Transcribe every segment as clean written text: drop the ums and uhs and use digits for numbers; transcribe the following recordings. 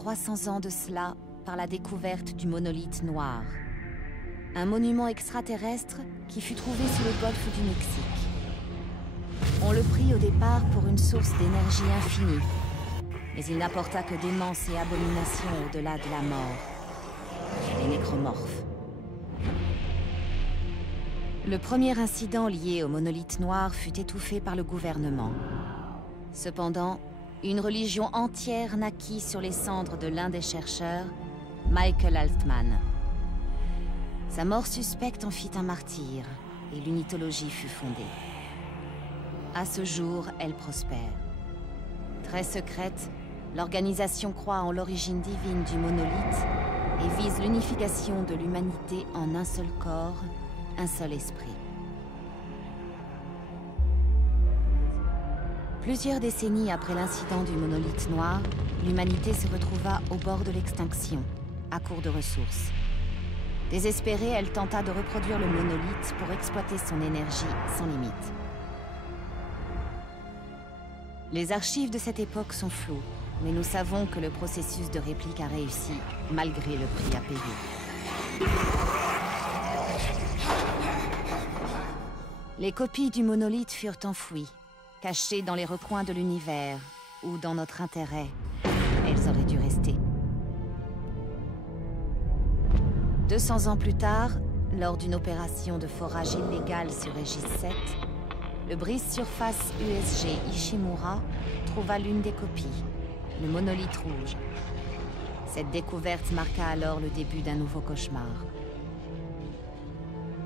300 ans de cela par la découverte du monolithe noir. Un monument extraterrestre qui fut trouvé sous le golfe du Mexique. On le prit au départ pour une source d'énergie infinie, mais il n'apporta que démence et abomination au-delà de la mort. Les nécromorphes. Le premier incident lié au monolithe noir fut étouffé par le gouvernement. Cependant, une religion entière naquit sur les cendres de l'un des chercheurs, Michael Altman. Sa mort suspecte en fit un martyr, et l'unitologie fut fondée. À ce jour, elle prospère. Très secrète, l'organisation croit en l'origine divine du monolithe et vise l'unification de l'humanité en un seul corps, un seul esprit. Plusieurs décennies après l'incident du monolithe noir, l'humanité se retrouva au bord de l'extinction, à court de ressources. Désespérée, elle tenta de reproduire le monolithe pour exploiter son énergie sans limite. Les archives de cette époque sont floues, mais nous savons que le processus de réplique a réussi, malgré le prix à payer. Les copies du monolithe furent enfouies, cachées dans les recoins de l'univers, ou dans notre intérêt, elles auraient dû rester. 200 ans plus tard, lors d'une opération de forage illégale sur Aegis 7, le brise-surface USG Ishimura trouva l'une des copies, le monolithe rouge. Cette découverte marqua alors le début d'un nouveau cauchemar.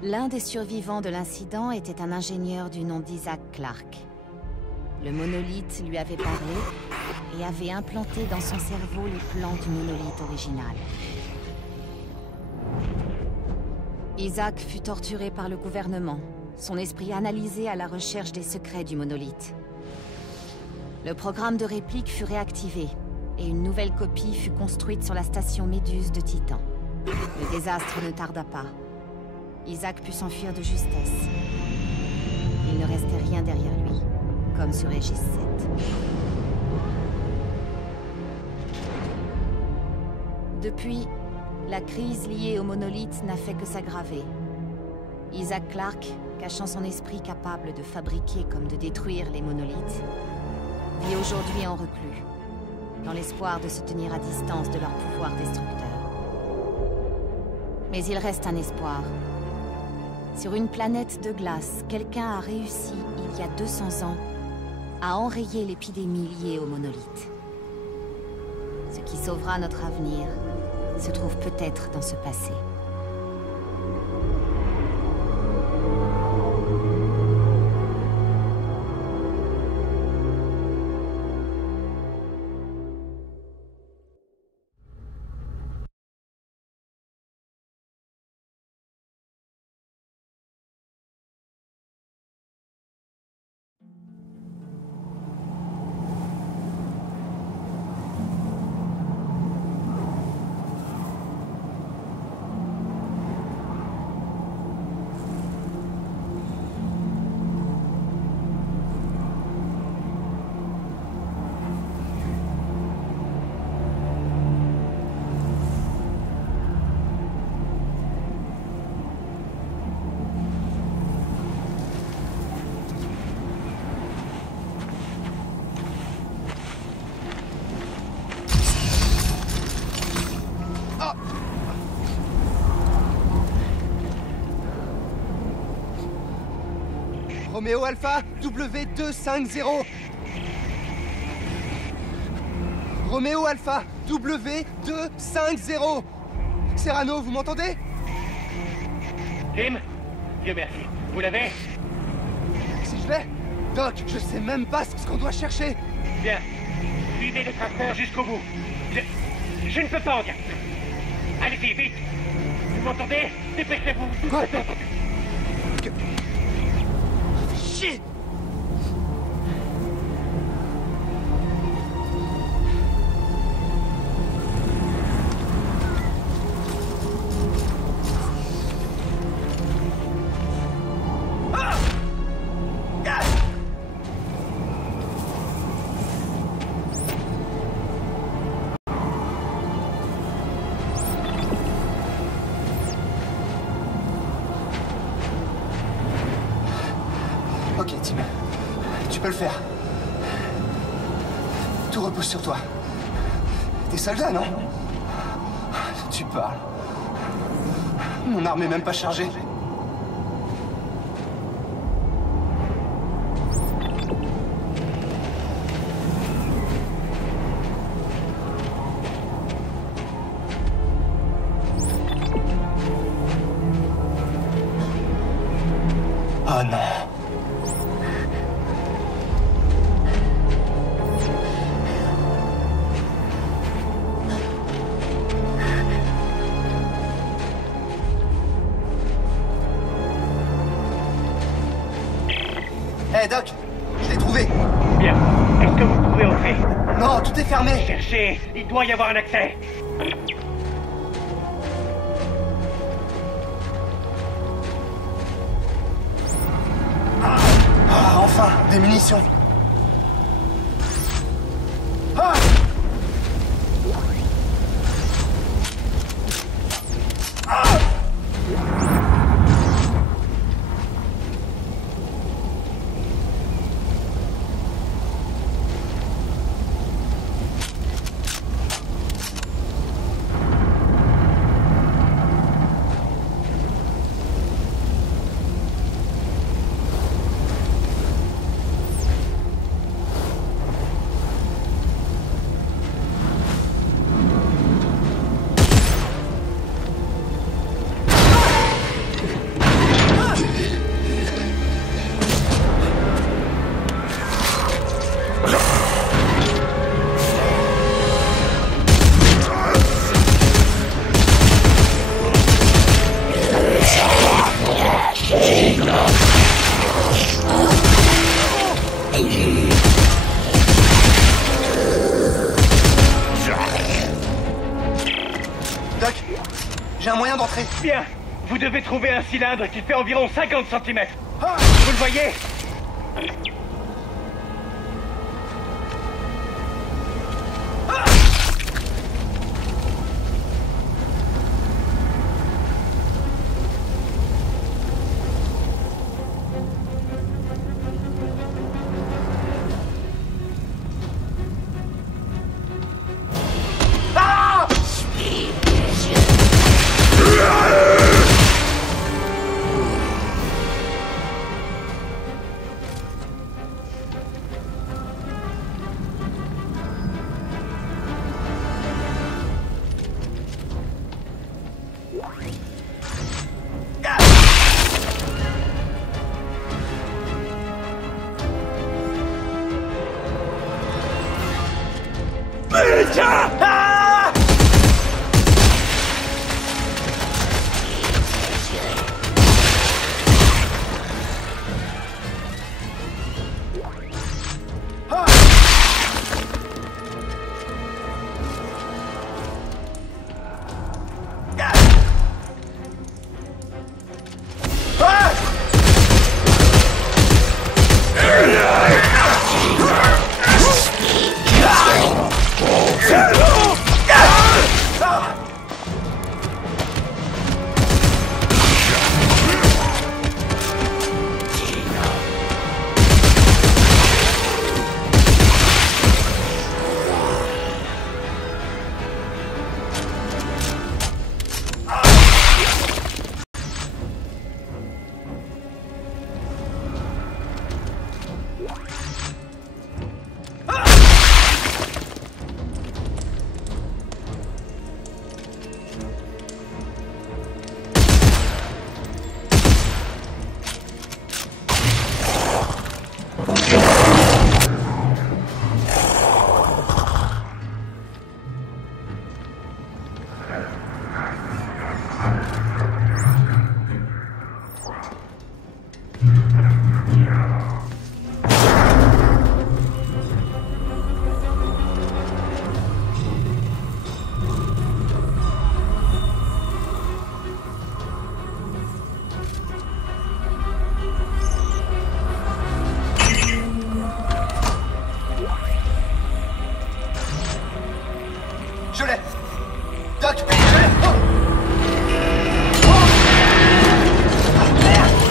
L'un des survivants de l'incident était un ingénieur du nom d'Isaac Clarke. Le monolithe lui avait parlé et avait implanté dans son cerveau les plans du monolithe original. Isaac fut torturé par le gouvernement, son esprit analysé à la recherche des secrets du monolithe. Le programme de réplique fut réactivé et une nouvelle copie fut construite sur la station Méduse de Titan. Le désastre ne tarda pas. Isaac put s'enfuir de justesse. Il ne restait rien derrière lui, comme sur Aegis 7. Depuis, la crise liée au monolithe n'a fait que s'aggraver. Isaac Clarke, cachant son esprit capable de fabriquer comme de détruire les monolithes, vit aujourd'hui en reclus, dans l'espoir de se tenir à distance de leur pouvoir destructeur. Mais il reste un espoir. Sur une planète de glace, quelqu'un a réussi, il y a 200 ans, à enrayer l'épidémie liée au monolithe. Ce qui sauvera notre avenir se trouve peut-être dans ce passé. Roméo Alpha, W250. Roméo Alpha, W250. Serrano, vous m'entendez? Tim? Dieu merci. Vous l'avez? Si je l'ai? Doc, je sais même pas ce qu'on doit chercher. Bien. Suivez les traceurs jusqu'au bout. Je ne peux pas en dire. Allez-y, vite. Vous m'entendez? Dépêchez-vous. Quoi? Shit! peux le faire. Tout repose sur toi. T'es soldat, non? Tu parles. Mon arme est même pas chargée. Oh non. Hé, Doc, je l'ai trouvé. Bien. Est-ce que vous pouvez entrer? Non, tout est fermé. Cherchez. Il doit y avoir un accès. Ah, enfin, des munitions. Ah! Ah! Doc, j'ai un moyen d'entrer. Bien. Vous devez trouver un cylindre qui fait environ 50 cm. Ah! Vous le voyez? Ah! Ah! Je l'ai. Doc, je l'ai. Oh! Oh! Merde!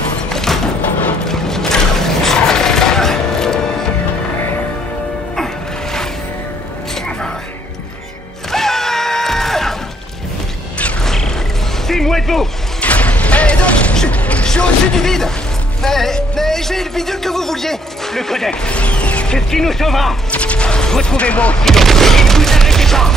Kim, où êtes-vous? Hé, Doc, je suis au-dessus du vide. Mais j'ai le bidule que vous vouliez. Le codex, c'est ce qui nous sauvera. Retrouvez-moi au stylo. Et ne vous arrêtez pas.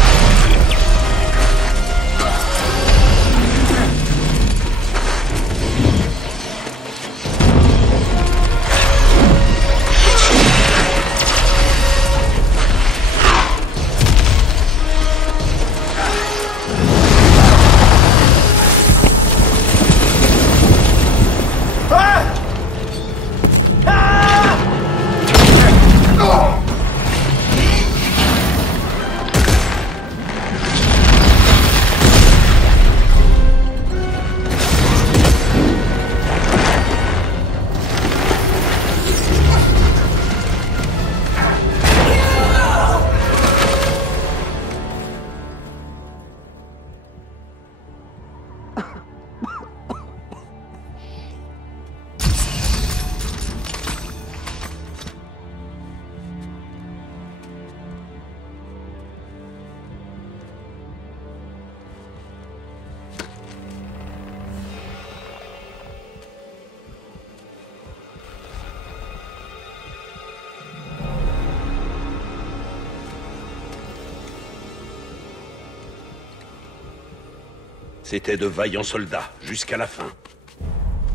C'était de vaillants soldats, jusqu'à la fin.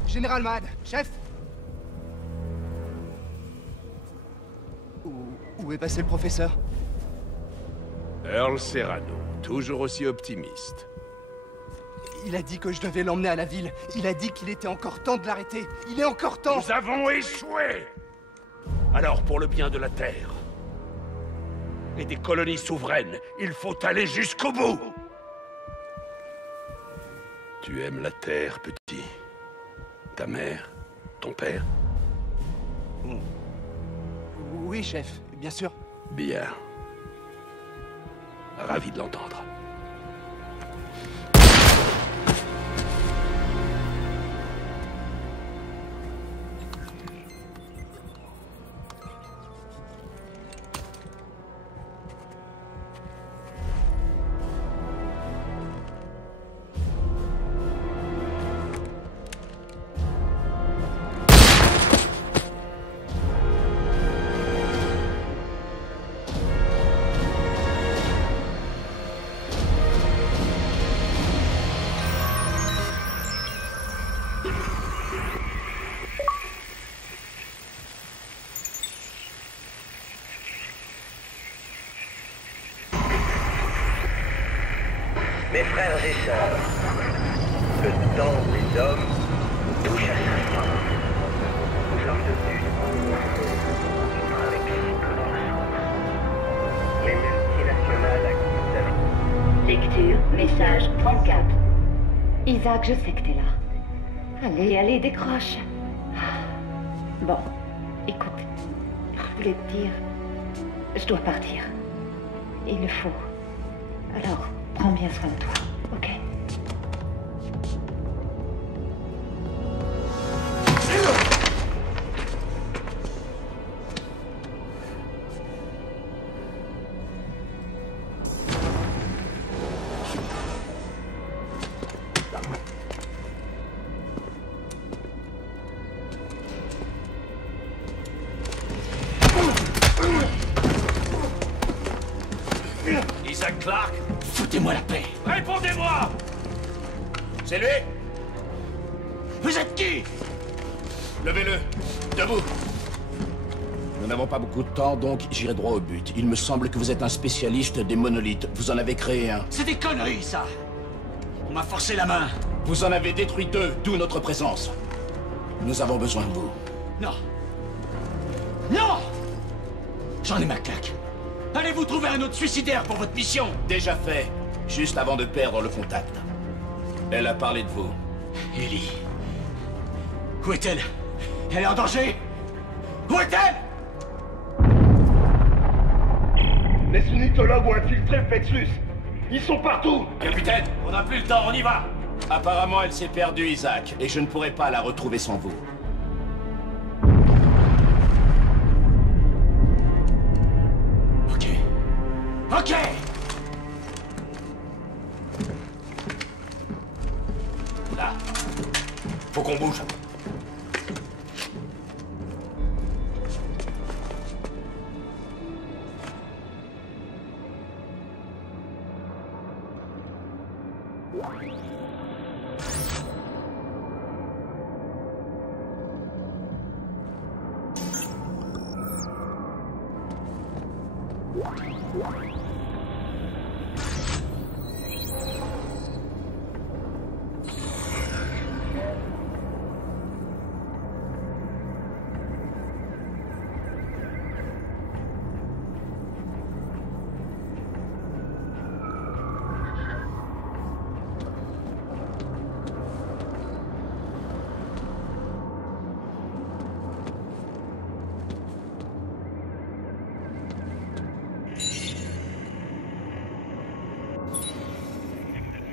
Général Mad, chef. Où est passé le professeur? Earl Serrano, toujours aussi optimiste. Il a dit que je devais l'emmener à la ville. Il a dit qu'il était encore temps de l'arrêter. Il est encore temps. Nous avons échoué! Alors, pour le bien de la Terre et des colonies souveraines, il faut aller jusqu'au bout! Tu aimes la Terre, petit? Ta mère? Ton père? Oui, chef, bien sûr. Bien. Ravi de l'entendre. Mes frères et sœurs, le temps des hommes touche à sa fin. Nous sommes devenus avec si peu de ressources. Les multinationales acquises avec... Lecture, message 34. Isaac, je sais que t'es là. Allez, décroche. Bon, écoute, je voulais te dire, je dois partir. Il le faut. Alors, prends bien soin de toi, ok? Isaac Clarke? Foutez-moi la paix! Répondez-moi! C'est lui? Vous êtes qui? Levez-le! Debout! Nous n'avons pas beaucoup de temps, donc j'irai droit au but. Il me semble que vous êtes un spécialiste des monolithes. Vous en avez créé un. C'est des conneries, ça! On m'a forcé la main! Vous en avez détruit deux, d'où notre présence. Nous avons besoin de vous. Non! Non! J'en ai ma claque! Allez-vous trouver un autre suicidaire pour votre mission? Déjà fait, juste avant de perdre le contact. Elle a parlé de vous. Ellie... Où est-elle? Elle est en danger? Où est-elle? Les unitologues ont infiltré le Plexus. Ils sont partout. Capitaine, on n'a plus le temps, on y va! Apparemment, elle s'est perdue, Isaac, et je ne pourrai pas la retrouver sans vous. Ok! Faut qu'on bouge.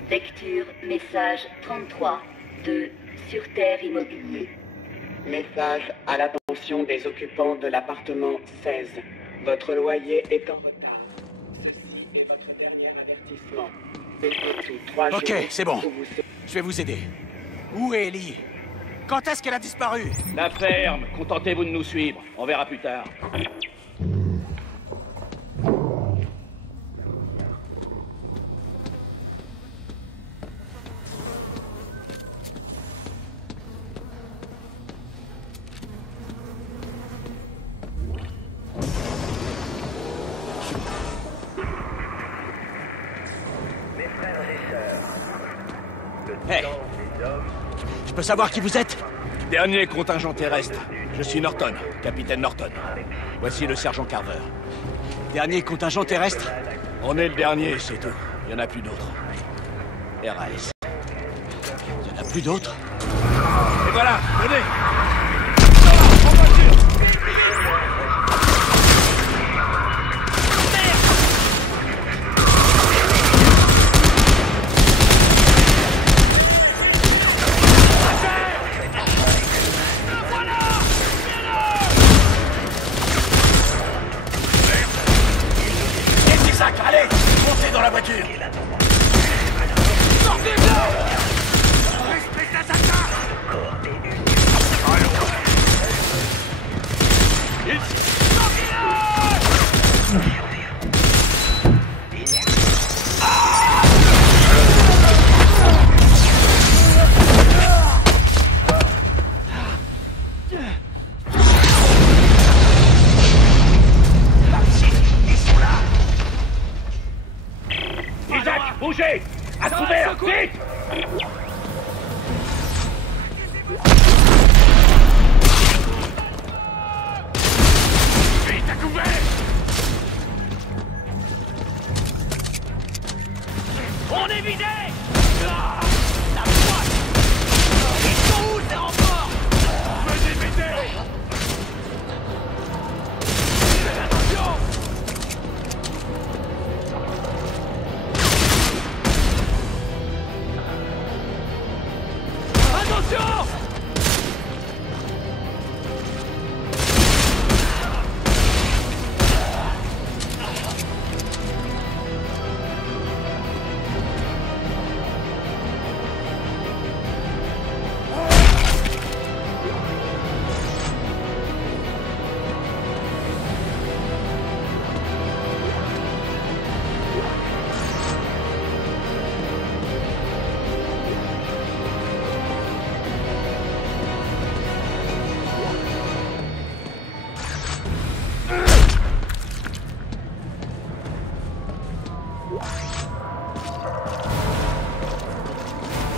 Lecture, message 33 de Sur Terre Immobilier. Message à l'attention des occupants de l'appartement 16. Votre loyer est en retard. Ceci est votre dernier avertissement. Payez sous 3 jours. Ok, c'est bon. ou vous serez- Je vais vous aider. Où est Ellie? Quand est-ce qu'elle a disparu? La ferme, contentez-vous de nous suivre. On verra plus tard. Mes frères et sœurs, le Hey. temps des hommes Je peux savoir qui vous êtes? Dernier contingent terrestre. Je suis Norton, capitaine Norton. Voici le sergent Carver. Dernier contingent terrestre? On est le dernier, c'est tout. Il n'y en a plus d'autres. RAS. Il n'y en a plus d'autres? Et voilà, venez. Allez, montez dans la voiture. Sortez de là! Espèce d'assassin! Allons. Isaac, bougez! À couvert, vite! Vite, à couvert! On est vidé! Ah, la droite! Ils sont où ces renforts? Venez m'aider! Attention! Attention!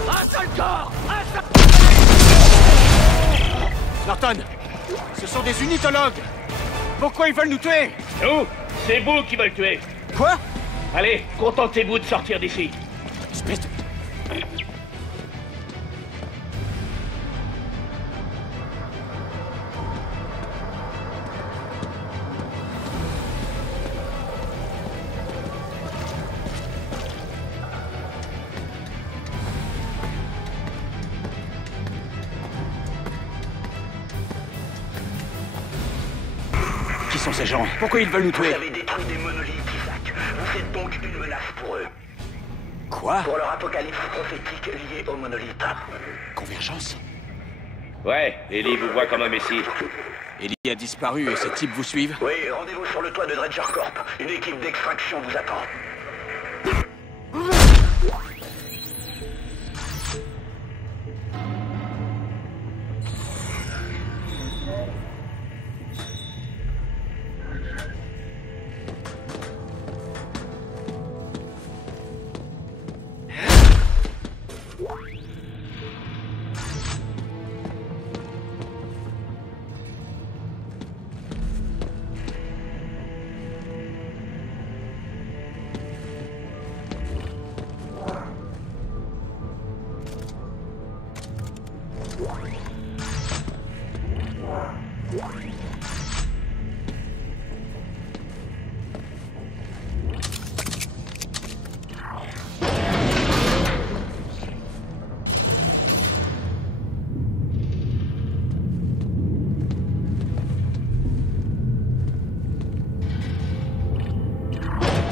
Un seul corps! Un seul... Norton! Ce sont des unitologues! Pourquoi ils veulent nous tuer? Nous, c'est vous qui veulent tuer. Quoi? Allez, contentez-vous de sortir d'ici. Espèce de... Qui sont ces gens? Pourquoi ils veulent nous Vous tuer? avez détruit des monolithes, Isaac. Vous êtes donc une menace pour eux. Quoi? Pour leur apocalypse prophétique liée aux monolithes. Convergence? Ouais, Ellie vous voit comme un messie. Ellie a disparu et ces types vous suivent? Oui, rendez-vous sur le toit de Dredger Corp. Une équipe d'extraction vous attend.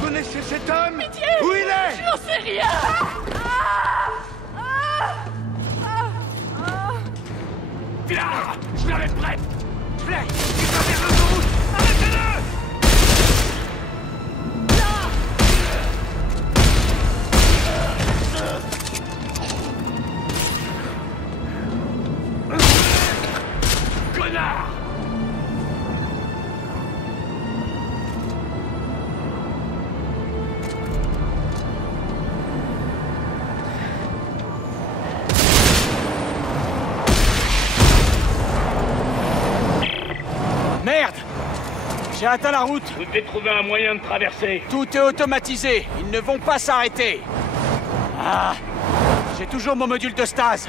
Connaissez cet homme? Pitié! Où il est? Je n'en sais rien! Pilar! Je l'avais prêt! Flek! Il va vers l'autoroute! Arrêtez-le! Connard! Merde! J'ai atteint la route. Vous devez trouver un moyen de traverser. Tout est automatisé. Ils ne vont pas s'arrêter. Ah! J'ai toujours mon module de stase.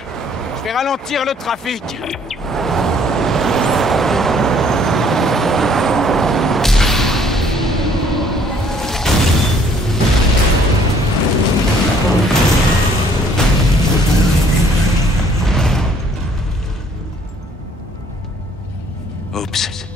Je vais ralentir le trafic. Oups.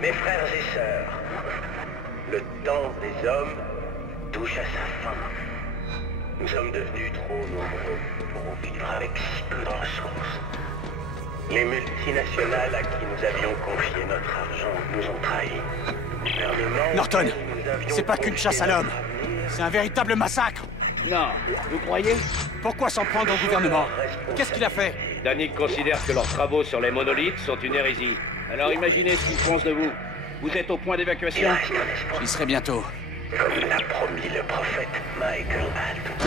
Mes frères et sœurs, le temps des hommes touche à sa fin. Nous sommes devenus trop nombreux pour vivre avec si peu de ressources. Les multinationales à qui nous avions confié notre argent nous ont trahis. Norton, c'est pas qu'une chasse à l'homme. C'est un véritable massacre. Non, vous croyez? Pourquoi s'en prendre au gouvernement? Qu'est-ce qu'il a fait? Danik considère que leurs travaux sur les monolithes sont une hérésie. Alors imaginez ce qu'ils pensent de vous. Vous êtes au point d'évacuation? J'y serai bientôt. Comme l'a promis le prophète Michael Alton.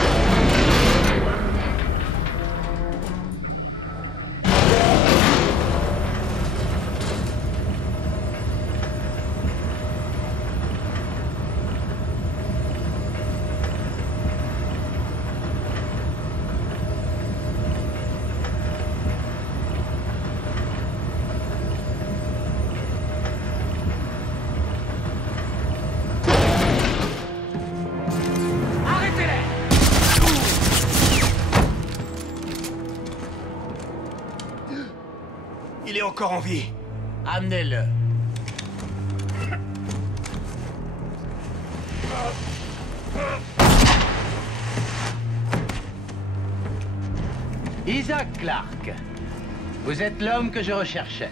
Il est encore en vie. Amenez-le. Isaac Clarke, vous êtes l'homme que je recherchais.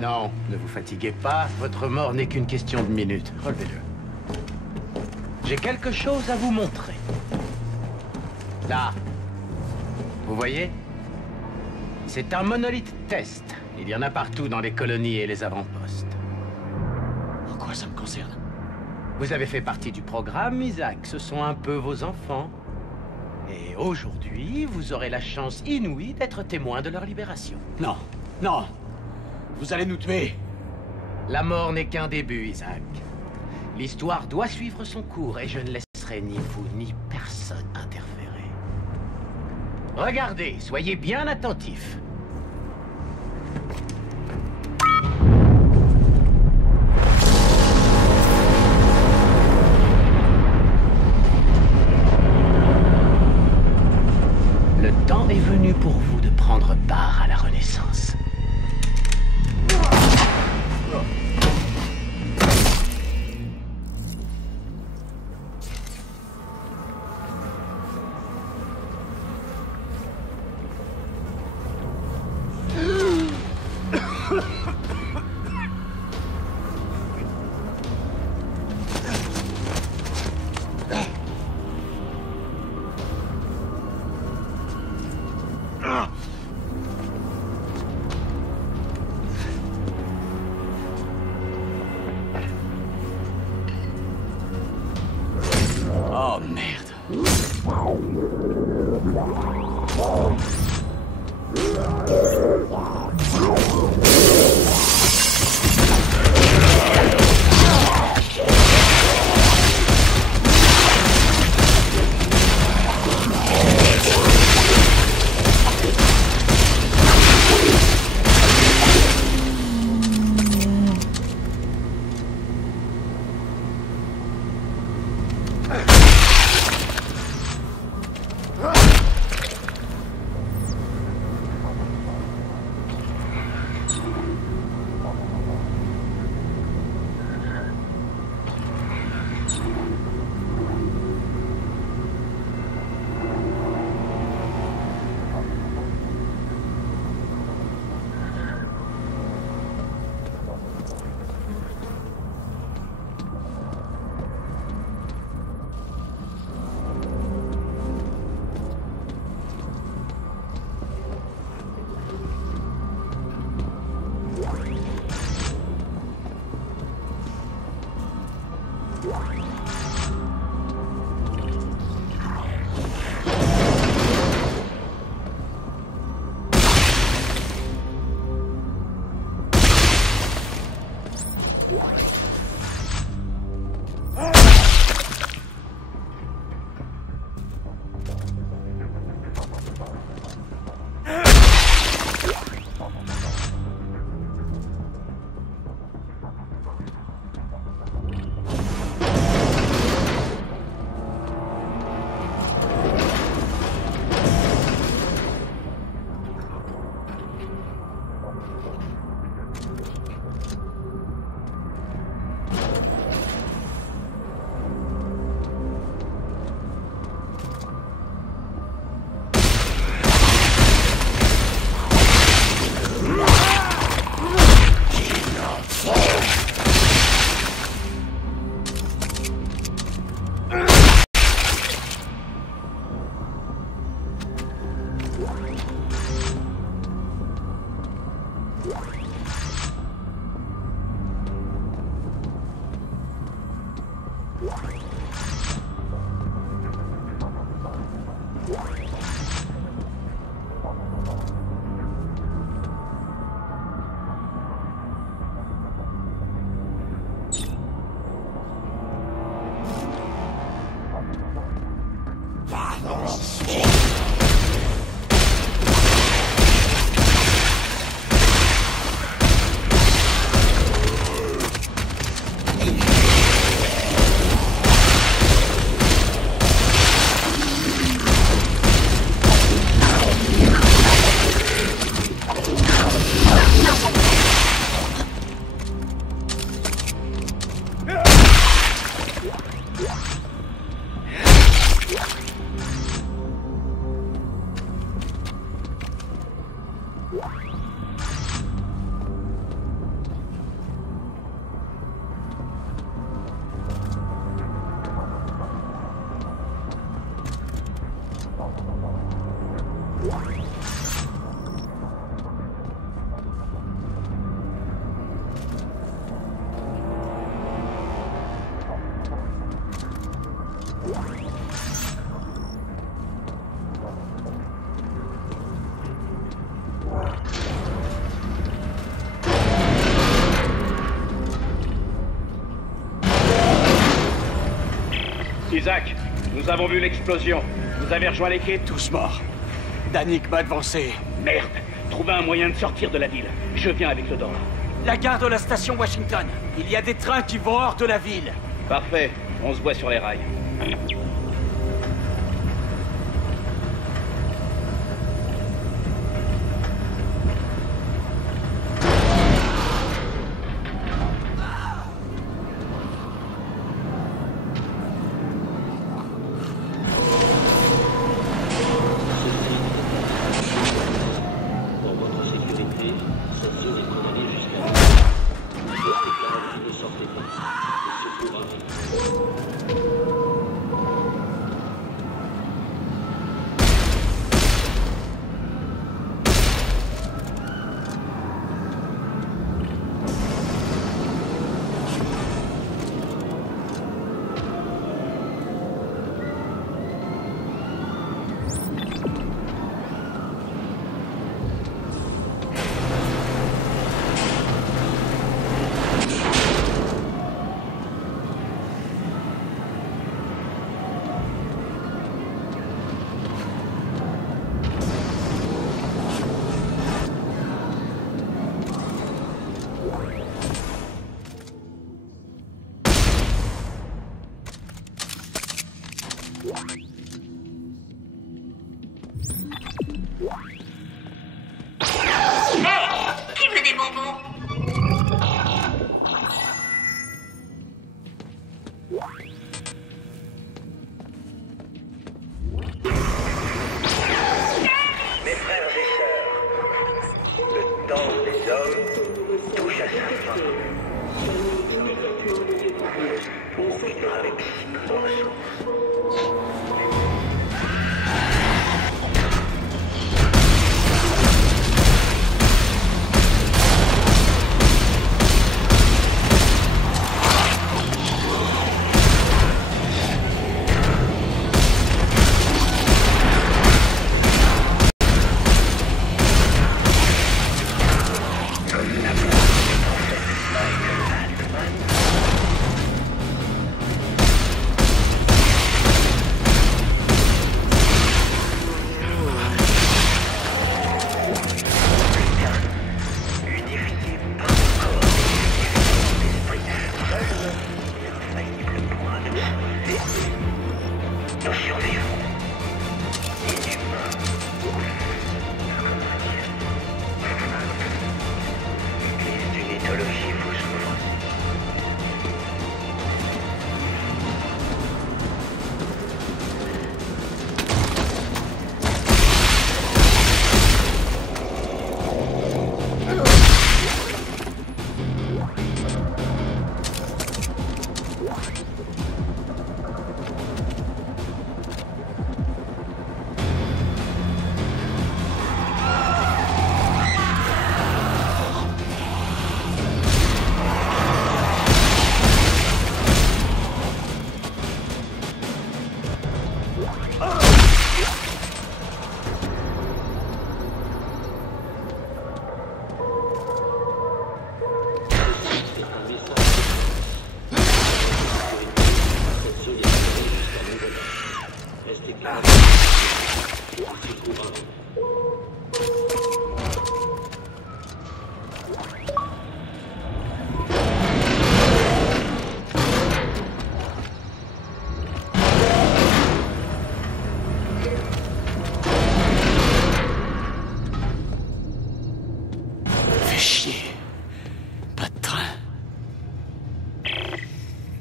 Non, ne vous fatiguez pas, votre mort n'est qu'une question de minutes. Relevez-le. J'ai quelque chose à vous montrer. Là. Vous voyez? C'est un monolithe test. Il y en a partout dans les colonies et les avant-postes. En quoi ça me concerne? Vous avez fait partie du programme, Isaac. Ce sont un peu vos enfants. Et aujourd'hui, vous aurez la chance inouïe d'être témoin de leur libération. Non, non. Vous allez nous tuer. La mort n'est qu'un début, Isaac. L'histoire doit suivre son cours et je ne laisserai ni vous ni personne interférer. Regardez, soyez bien attentifs. Le temps est venu pour vous de prendre part à la Renaissance. Oh merde. Isaac, nous avons vu l'explosion. Vous avez rejoint l'équipe? Tous morts. Danik m'a devancé. Merde. Trouvez un moyen de sortir de la ville. Je viens avec le Dora. La gare de la station Washington. Il y a des trains qui vont hors de la ville. Parfait. On se voit sur les rails.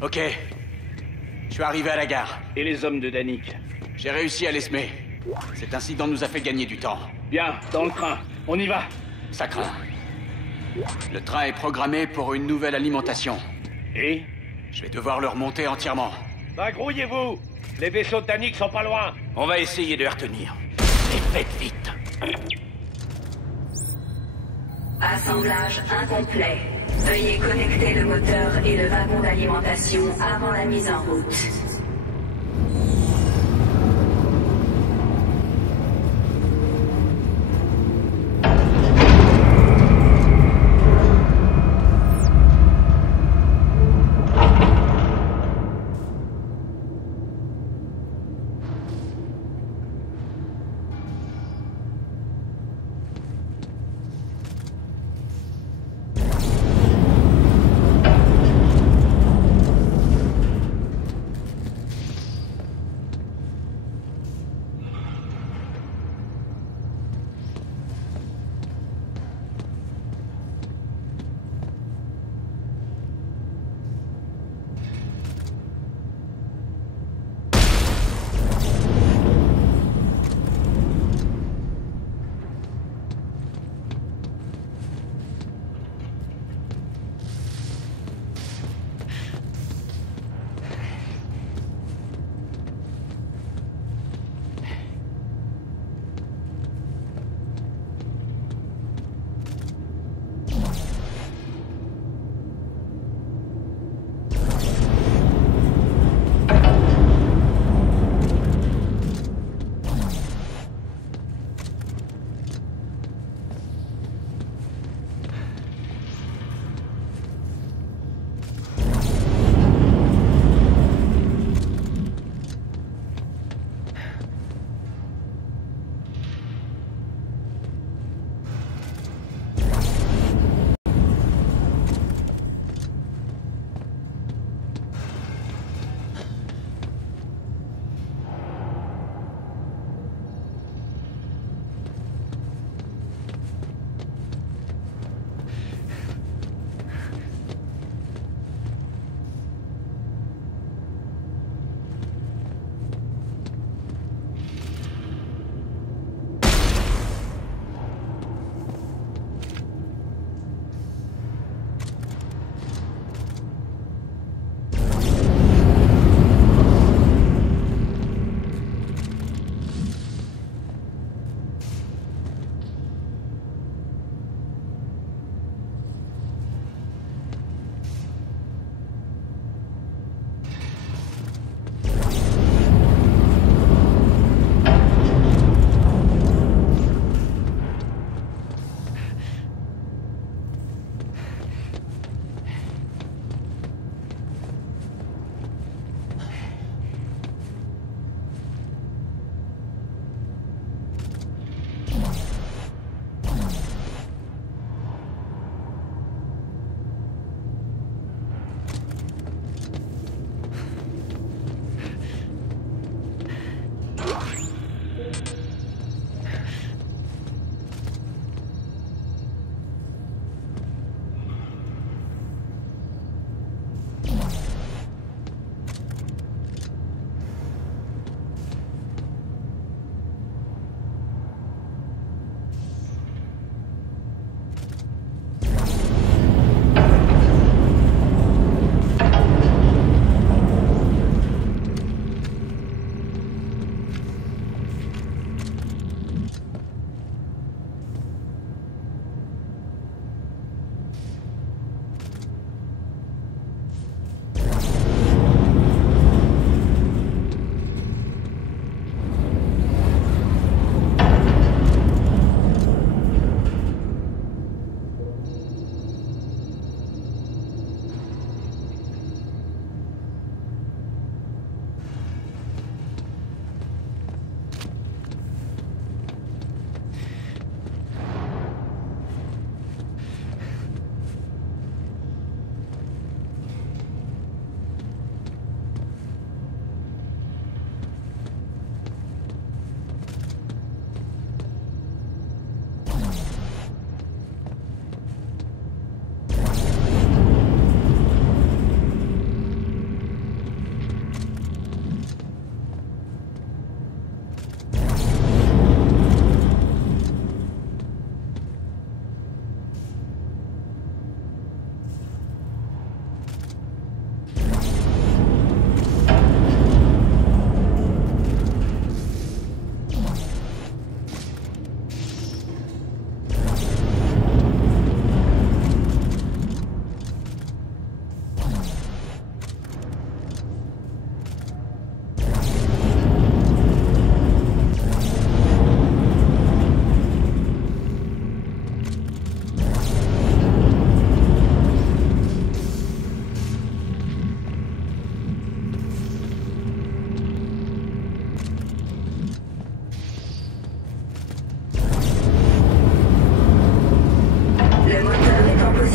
Ok. Je suis arrivé à la gare. Et les hommes de Danik? J'ai réussi à les semer. Cet incident nous a fait gagner du temps. Bien, dans le train. On y va. Ça craint. Le train est programmé pour une nouvelle alimentation. Et? Je vais devoir le remonter entièrement. Bah grouillez-vous. Les vaisseaux de Danik sont pas loin. On va essayer de les retenir. Et faites vite. Assemblage incomplet. Veuillez connecter le moteur et le wagon d'alimentation avant la mise en route.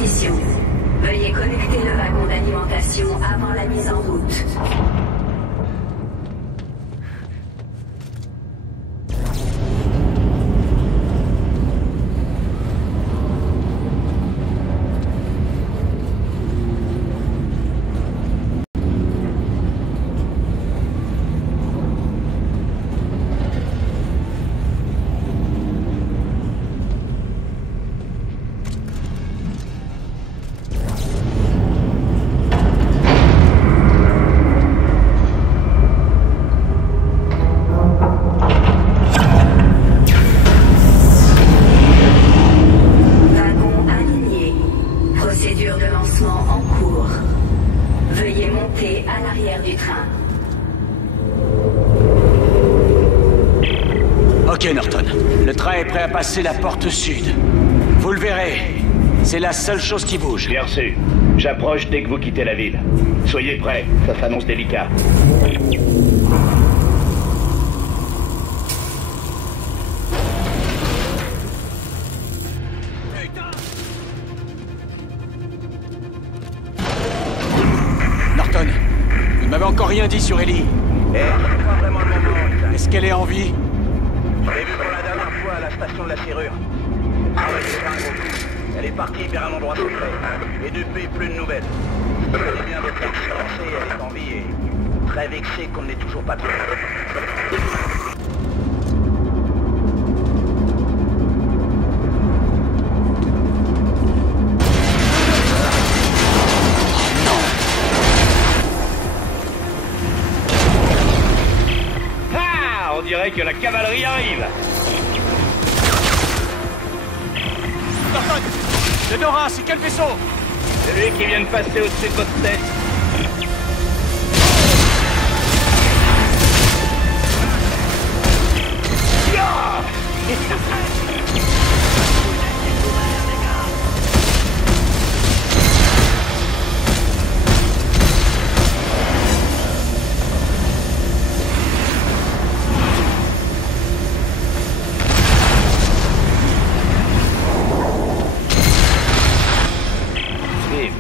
position. Veuillez connecter le wagon d'alimentation avant la mise en route. Ok, Norton. Le train est prêt à passer la porte sud. Vous le verrez. C'est la seule chose qui bouge. Bien reçu. J'approche dès que vous quittez la ville. Soyez prêts, ça s'annonce délicat. Norton, vous ne m'avez encore rien dit sur Ellie. C'est pas vraiment le moment. Est-ce qu'elle est en vie? Je l'ai vue pour la dernière fois à la station de la serrure. Ah ouais, c'est un gros coup. Elle est partie vers un endroit secret. Et depuis, plus de nouvelles. Elle est bien de temps distancée, elle est en vie et très vexée qu'on ne l'ait toujours pas trouvée. On dirait que la cavalerie arrive. Norton! Le Dora, c'est quel vaisseau? Celui qui vient de passer au-dessus de votre tête.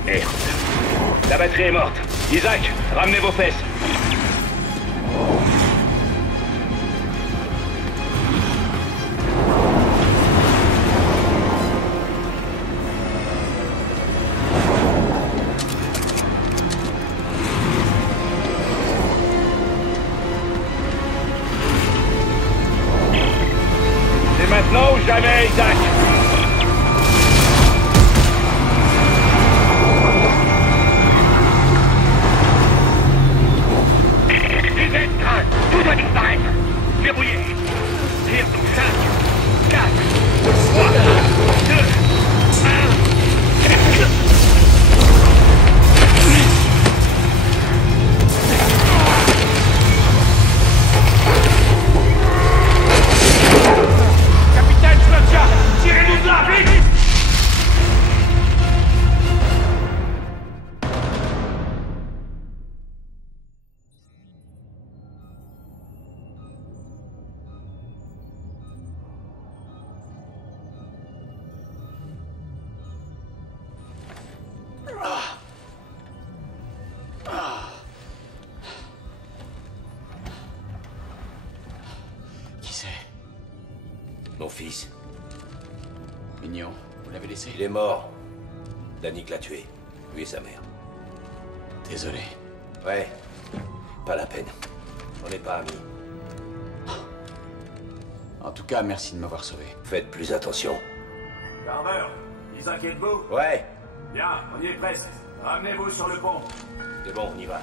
Merde. La batterie est morte. Isaac, ramenez vos fesses. C'est maintenant ou jamais, Isaac? Tout doit disparaître. Verrouillez. Tire dans 5, 4, 3, 2, 1. Capitaine Fletcher, tirez-nous de là, vite! Qui c'est? Mon fils. Mignon, vous l'avez laissé? Il est mort. Danik l'a tué. Lui et sa mère. Désolé. Ouais. Pas la peine. On n'est pas amis. En tout cas, merci de m'avoir sauvé. Faites plus attention. Carver, Isaac est debout? Ouais. Bien, on y est presque. Ramenez-vous sur le pont. C'est bon, on y va.